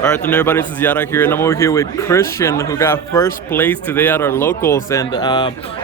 All right, then everybody, this is Yara here, and I'm over here with Christian, who got first place today at our locals. And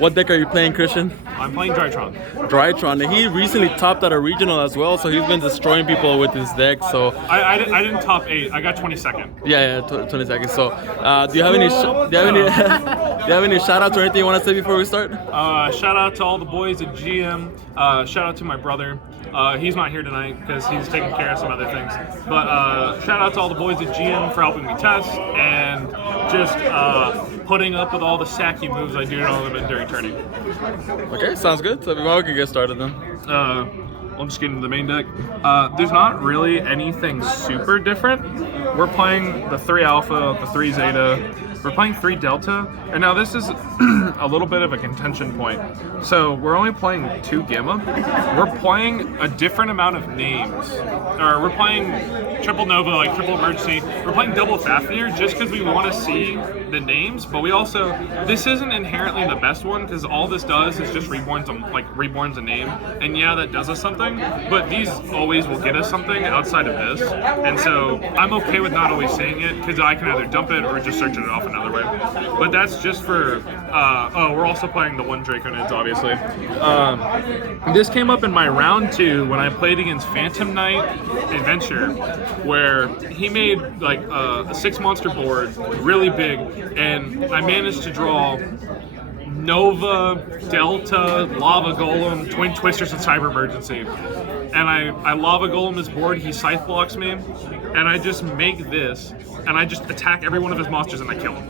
what deck are you playing, Christian? I'm playing Drytron. Drytron. And he recently topped at a regional as well, so he's been destroying people with his deck. So I didn't top 8. I got 22nd. Yeah, 20 seconds. So do you have any do you have any shout outs or anything you want to say before we start? Shout out to all the boys at GM. Shout out to my brother. He's not here tonight because he's taking care of some other things. But shout out to all the boys at GM for helping me test and just putting up with all the sacky moves I do during turning. Okay, sounds good. So we can get started then. I'll just get into the main deck. There's not really anything super different. We're playing the 3 Alpha, the 3 Zeta. We're playing 3 Delta, and now this is a little bit of a contention point. So we're only playing 2 Gamma. We're playing a different amount of names. Or we're playing Triple Nova, like Triple Emergency. We're playing Double Fafnir just because we want to see the names, but we also, this isn't inherently the best one because all this does is just reborns a name. And yeah, that does us something, but these always will get us something outside of this. And so I'm okay with not always saying it because I can either dump it or just search it off another way. But that's just for, we're also playing the 1 Draconids, obviously. This came up in my round 2 when I played against Phantom Knight Adventure, where he made like a 6 monster board, really big, and I managed to draw Nova, Delta, Lava Golem, Twin Twisters, and Cyber Emergency. And I Lava Golem his board, he Scythe blocks me, and I just make this, and I just attack every one of his monsters and I kill him.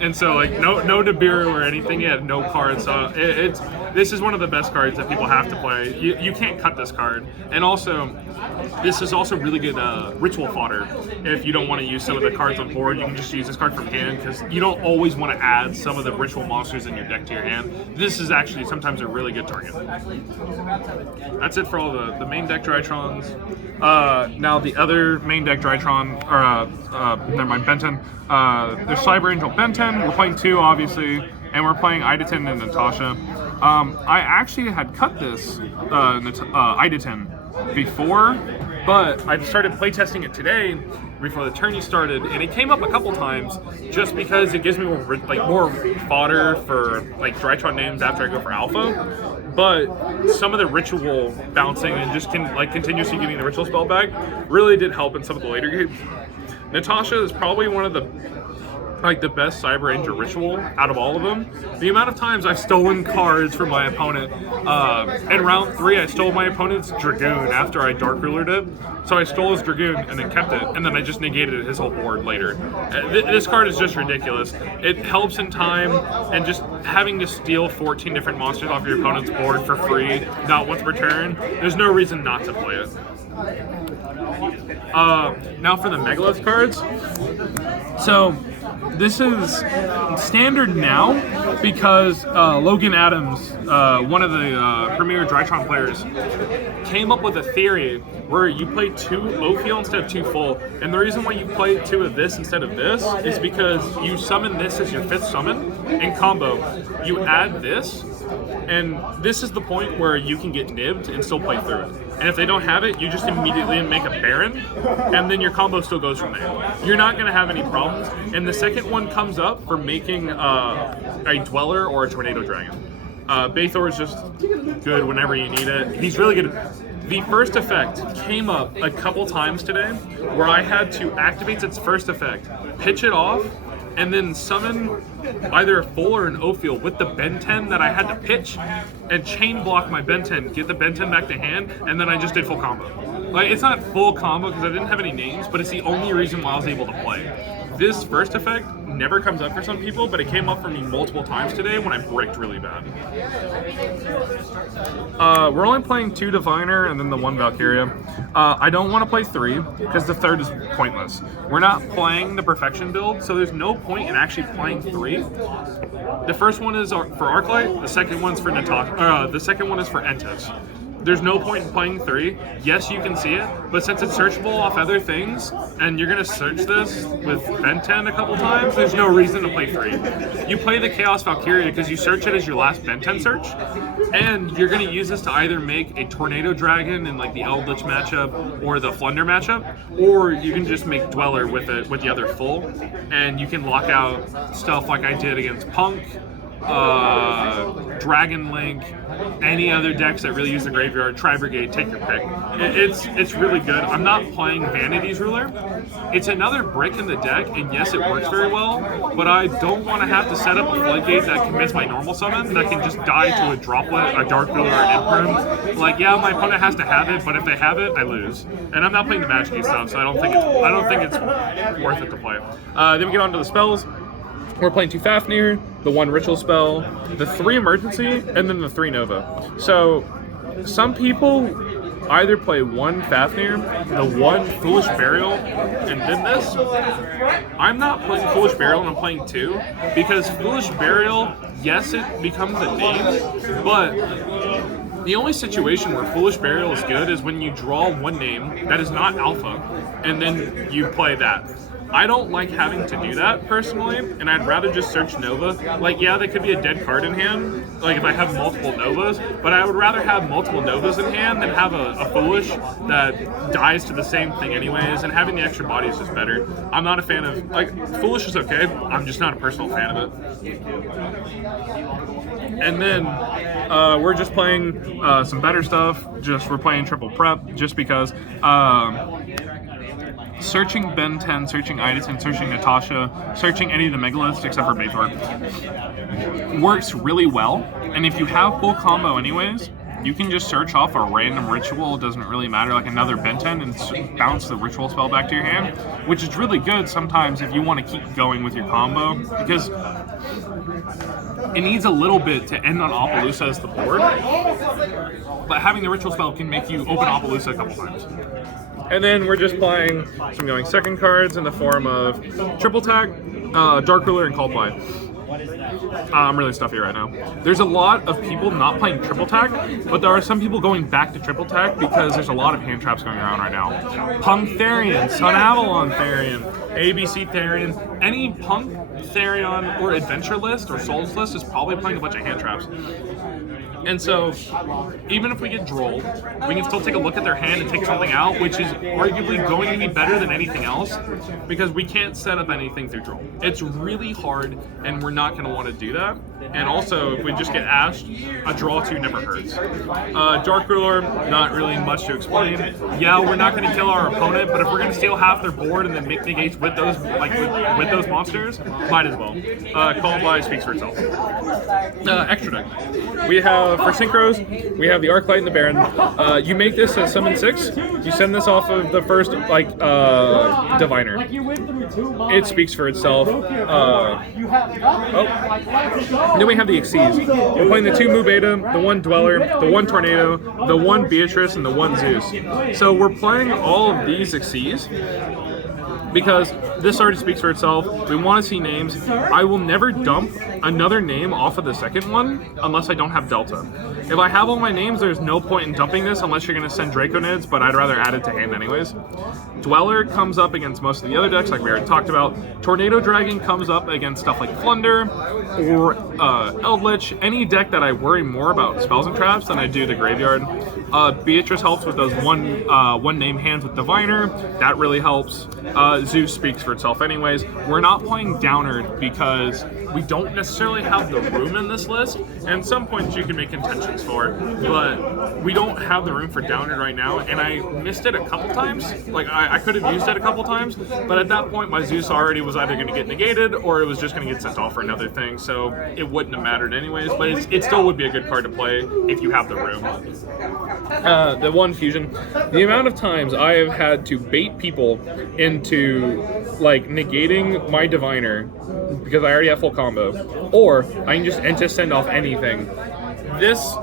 And so like no Nibiru or anything, he had no cards, so this is one of the best cards that people have to play. You can't cut this card. And also, this is also really good ritual fodder. If you don't want to use some of the cards on board, you can just use this card from hand because you don't always want to add some of the ritual monsters in your deck to your hand. This is actually sometimes a really good target. That's it for all the main deck Drytrons. Now the other main deck Drytron, never mind, Benton. There's Cyber Angel Benton. We're playing 2, obviously, and we're playing Idaten and Natasha. I actually had cut this Idaten before, but I started playtesting it today before the tourney started, and it came up a couple times just because it gives me more fodder for like Drytron names after I go for Alpha. But some of the ritual bouncing and just continuously getting the ritual spell back really did help in some of the later games. Natasha is probably one of the best Cyber Ranger ritual out of all of them. The amount of times I've stolen cards from my opponent. In round 3, I stole my opponent's Dragoon after I Dark Rulered it. So I stole his Dragoon and then kept it, and then I just negated his whole board later. This card is just ridiculous. It helps in time, and just having to steal 14 different monsters off your opponent's board for free, not once per turn, there's no reason not to play it. Now for the Megalith cards. So this is standard now because Logan Adams, one of the premier Drytron players, came up with a theory where you play 2 Ophiel instead of 2 full. And the reason why you play 2 of this instead of this is because you summon this as your 5th summon in combo. You add this, and this is the point where you can get nibbed and still play through it. And if they don't have it, you just immediately make a Baron, and then your combo still goes from there. You're not going to have any problems. And the second one comes up for making a Dweller or a Tornado Dragon. Bathor is just good whenever you need it. He's really good. The first effect came up a couple times today where I had to activate its first effect, pitch it off, and then summon either a full or an Ophiel with the Ben 10 that I had to pitch and chain block my Ben 10, get the Ben 10 back to hand, and then I just did full combo. Like, it's not full combo because I didn't have any names, but it's the only reason why I was able to play. This first effect never comes up for some people, but it came up for me multiple times today when I bricked really bad. We're only playing 2 Diviner and then the 1 Valkyria. I don't want to play 3 because the 3rd is pointless. We're not playing the Perfection build, so there's no point in actually playing 3. The first one is for Arclight, the second one's for Natasha, the second one is for Entis. there's no point in playing 3. Yes, you can see it, but since it's searchable off other things, and you're gonna search this with Ben 10 a couple times, there's no reason to play 3. You play the Chaos Valkyria because you search it as your last Ben 10 search, and you're gonna use this to either make a Tornado Dragon in like the Eldritch matchup or the Flunder matchup, or you can just make Dweller with it with the other full, and you can lock out stuff like I did against Punk, Dragon Link, any other decks that really use the graveyard, Tri Brigade, take your pick. It's really good. I'm not playing Vanity's Ruler. It's another brick in the deck, and yes, it works very well, but I don't want to have to set up a floodgate that can miss my normal summon, that can just die to a droplet, a Dark Ruler, or an Imperm. Like, yeah, my opponent has to have it, but if they have it, I lose. And I'm not playing the Magic stuff, so I don't think it's worth it to play. Then we get on to the spells. We're playing 2 Fafnir, the 1 Ritual spell, the 3 Emergency, and then the 3 Nova. So some people either play 1 Fafnir, the 1 Foolish Burial, and then this. I'm not playing Foolish Burial, and I'm playing 2, because Foolish Burial, yes, it becomes a name, but the only situation where Foolish Burial is good is when you draw 1 name that is not alpha, and then you play that. I don't like having to do that personally, and I'd rather just search Nova. Like, yeah, there could be a dead card in hand, like if I have multiple Novas, but I would rather have multiple Novas in hand than have a Foolish that dies to the same thing anyways, and having the extra body is just better. I'm not a fan of, like, Foolish is okay, I'm just not a personal fan of it. And then we're just playing some better stuff, we're playing triple prep, just because searching Ben 10, searching Idison, searching Natasha, searching any of the Megaliths except for Bathor works really well. And if you have full combo anyways, you can just search off a random ritual, it doesn't really matter, like another Ben 10, and bounce the ritual spell back to your hand, which is really good sometimes if you want to keep going with your combo, because it needs a little bit to end on Appaloosa as the board, but having the ritual spell can make you open Appaloosa a couple times. And then we're just playing some going second cards in the form of Triple Tag, Dark Ruler, and Called By. I'm really stuffy right now. There's a lot of people not playing Triple Tag, but there are some people going back to Triple Tag because there's a lot of hand traps going around right now. Punk Therian, Sun Avalon Therian, ABC Therian, any Punk, Therion, or Adventure list or Souls list is probably playing a bunch of hand traps. And so, even if we get drolled, we can still take a look at their hand and take something out, which is arguably going to be better than anything else, because we can't set up anything through droll. It's really hard, and we're not going to want to do that. And also, if we just get ashed, a draw 2 never hurts. Dark Ruler, not really much to explain. Yeah, we're not going to kill our opponent, but if we're going to steal half their board and then make negates with those, like with those monsters, might as well. Called By speaks for itself. Extra deck. We have, for synchros, we have the Arclight and the Baron. You make this a summon 6. You send this off of the first, Diviner. It speaks for itself. Then we have the Xyz. We're playing the 2 Mu Beta, the 1 Dweller, the 1 Tornado, the 1 Beatrice, and the 1 Zeus. So we're playing all of these Xyz because this already speaks for itself. We want to see names. I will never dump another name off of the second one unless I don't have Delta. If I have all my names, there's no point in dumping this unless you're going to send Draconids, but I'd rather add it to hand anyways. Dweller comes up against most of the other decks, like we already talked about. Tornado Dragon comes up against stuff like Flunder or Eldritch, any deck that I worry more about spells and traps than I do the graveyard. Beatrice helps with those one name hands with Diviner. That really helps. Zeus speaks for itself anyways. We're not playing Downerd because we don't necessarily have the room in this list, and some points you can make intentions for, but we don't have the room for Downerd right now, and I missed it a couple times. Like, I could have used it a couple times, but at that point my Zeus already was either going to get negated or it was just going to get sent off for another thing, so it wouldn't have mattered anyways, but it still would be a good card to play if you have the room. The 1 Fusion. The amount of times I have had to bait people into, like, negating my Diviner because I already have full combo, or I can just send off anything. This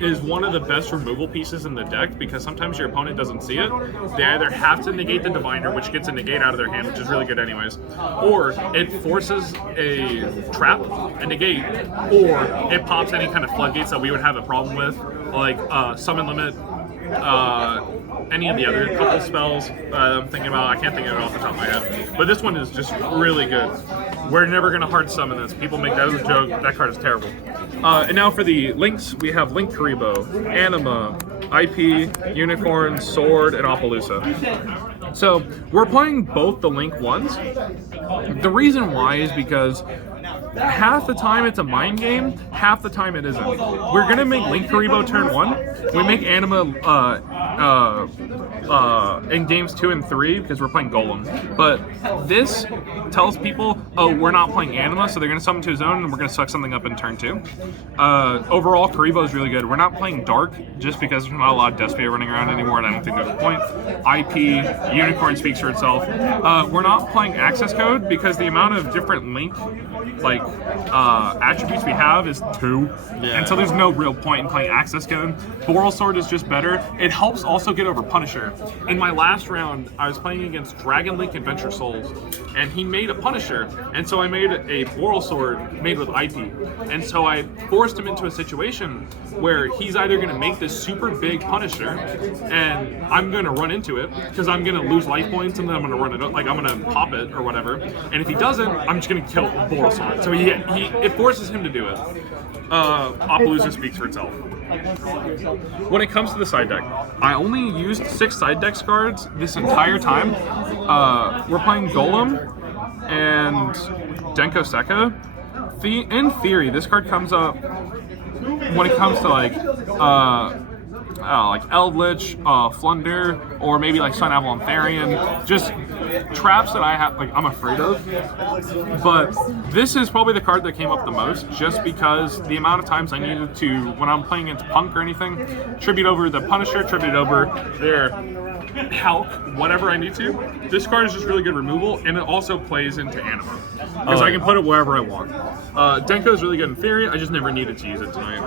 is one of the best removal pieces in the deck because sometimes your opponent doesn't see it. They either have to negate the Diviner, which gets a negate out of their hand, which is really good anyways, or it forces a trap, a negate, or it pops any kind of floodgates that we would have a problem with. like Summon Limit, any of the other couple spells I'm thinking about. I can't think of it off the top of my head. But this one is just really good. We're never going to hard summon this. People make that as a joke. That card is terrible. And now for the links, we have Link Karibo, Anima, IP, Unicorn, Sword, and Appaloosa. So we're playing both the Link ones. The reason why is because half the time it's a mind game, half the time it isn't. We're gonna make Link Karibo turn 1. We make Anima in games 2 and 3 because we're playing Golem. But this tells people, oh, we're not playing Anima, so they're gonna summon to his own and we're gonna suck something up in turn 2. Overall, Karibo is really good. We're not playing Dark just because there's not a lot of Despia running around anymore, and I don't think there's a point. IP, Unicorn speaks for itself. We're not playing Access Code because the amount of different Link attributes we have is 2, and so there's no real point in playing Access Code. Boral Sword is just better. It helps also get over Punisher. In my last round, I was playing against Dragon Link Adventure Souls, and he made a Punisher, and so I made a Boral Sword made with IP, and so I forced him into a situation where he's either going to make this super big Punisher, and I'm going to run into it because I'm going to lose life points, and then I'm going to run it, like I'm going to pop it or whatever, and if he doesn't, I'm just going to kill Boral Sword. So it forces him to do it. Appaloosa speaks for itself. When it comes to the side deck, I only used 6 side deck cards this entire time. We're playing Golem and Denko Sekka. In theory, this card comes up when it comes to like Eldritch, Flunder, or maybe like Sun Avalon Therian, just traps that I have, like I'm afraid of. But this is probably the card that came up the most, just because the amount of times I needed to, when I'm playing against Punk or anything, tribute over the Punisher, tribute over their Hulk, whatever I need to. This card is just really good removal, and it also plays into Anima, because I can put it wherever I want. Denko is really good in theory, I just never needed to use it tonight.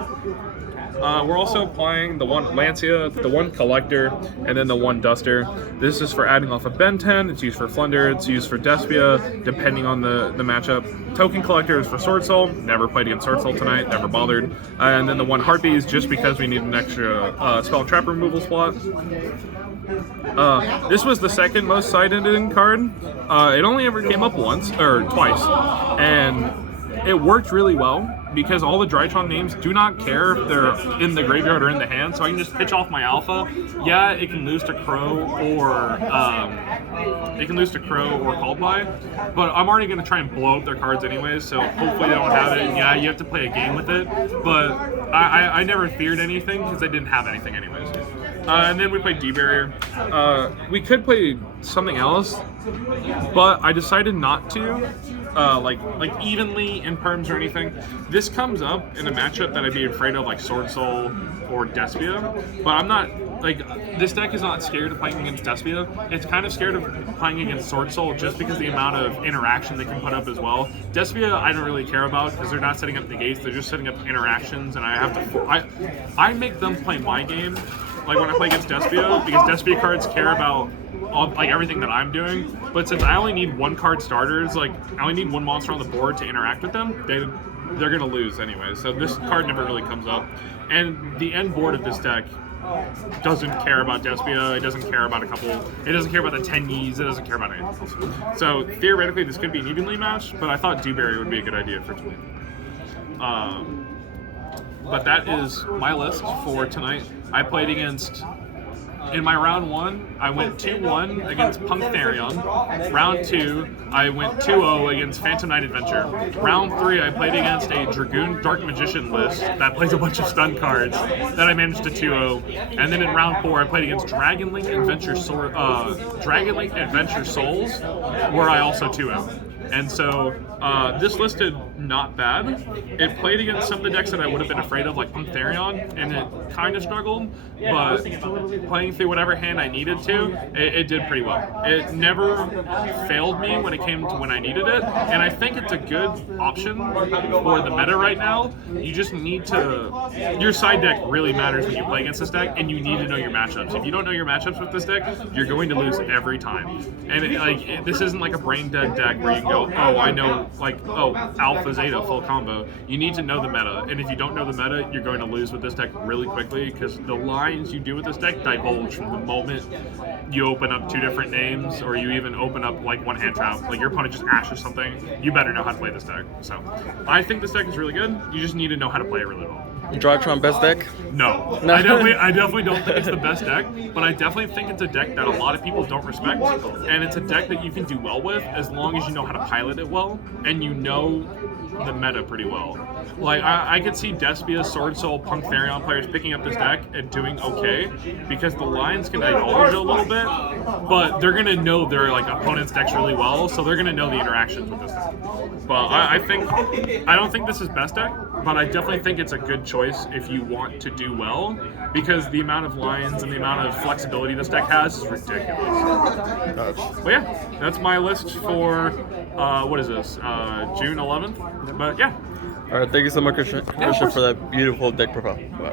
We're also playing the one Lancia, the one Collector, and then the one Duster. This is for adding off of Ben 10, it's used for Flunder, it's used for Despia, depending on the matchup. Token Collector is for Sword Soul, never played against Sword Soul tonight, never bothered. And then the one Heartbeat is just because we need an extra spell trap removal slot. This was the second most side-ended card. It only ever came up once, or twice, and it worked really well because all the Drytron names do not care if they're in the graveyard or in the hand, so I can just pitch off my alpha. Yeah, it can lose to Crow or Called By, but I'm already going to try and blow up their cards anyways, so hopefully they don't have it. Yeah, you have to play a game with it, but I never feared anything because they didn't have anything anyways. And then we played D-Barrier. We could play something else, but I decided not to. Like evenly in perms or anything. This comes up in a matchup that I'd be afraid of, like Sword Soul or Despia, but I'm not, like, this deck is not scared of playing against Despia. It's kind of scared of playing against Sword Soul just because the amount of interaction they can put up as well. Despia I don't really care about because they're not setting up negates, they're just setting up interactions, and I have to, I make them play my game, like when I play against Despia, because Despia cards care about like everything that I'm doing, but since I only need 1 card starters, like I only need 1 monster on the board to interact with them, they're gonna lose anyway. So this card never really comes up, and the end board of this deck doesn't care about Despia, it doesn't care about it doesn't care about the 10 Ys, it doesn't care about anything else. So theoretically this could be an evenly matched, but I thought Dewberry would be a good idea for tonight. But that is my list for tonight. I played against, in my round 1, I went 2-1 against Punk Therion. Round 2, I went 2-0 against Phantom Knight Adventure. Round 3, I played against a Dragoon Dark Magician list that plays a bunch of stun cards that I managed to 2-0. And then in round 4, I played against Dragon Link Adventure Souls, where I also 2-0. And so this list did not bad. It played against some of the decks that I would have been afraid of, like Punk Therion, and it kind of struggled, but playing through whatever hand I needed to, it did pretty well. It never failed me when it came to when I needed it, and I think it's a good option for the meta right now. You just need to, your side deck really matters when you play against this deck, and you need to know your matchups. If you don't know your matchups with this deck, you're going to lose every time. And this isn't like a brain dead deck where you can go go, oh, I know, like, oh, Alpha Zeta full combo. You need to know the meta, and if you don't know the meta, you're going to lose with this deck really quickly because the lines you do with this deck divulge from the moment you open up 2 different names, or you even open up like one hand trap. Like your opponent just ashes something, you better know how to play this deck. So I think this deck is really good. You just need to know how to play it really well. Drytron best deck? No. I definitely don't think it's the best deck, but I definitely think it's a deck that a lot of people don't respect, and it's a deck that you can do well with as long as you know how to pilot it well and you know the meta pretty well. Like I could see Despia, Sword Soul, Punk Therion players picking up this deck and doing okay because the lines can divulge a little bit, but they're gonna know their like opponent's decks really well, so they're gonna know the interactions with this deck. But I don't think this is best deck, but I definitely think it's a good choice if you want to do well, because the amount of lines and the amount of flexibility this deck has is ridiculous. But yeah, that's my list for what is this, June 11th. But yeah. All right, thank you so much, Christian, for that beautiful deck profile. Bye.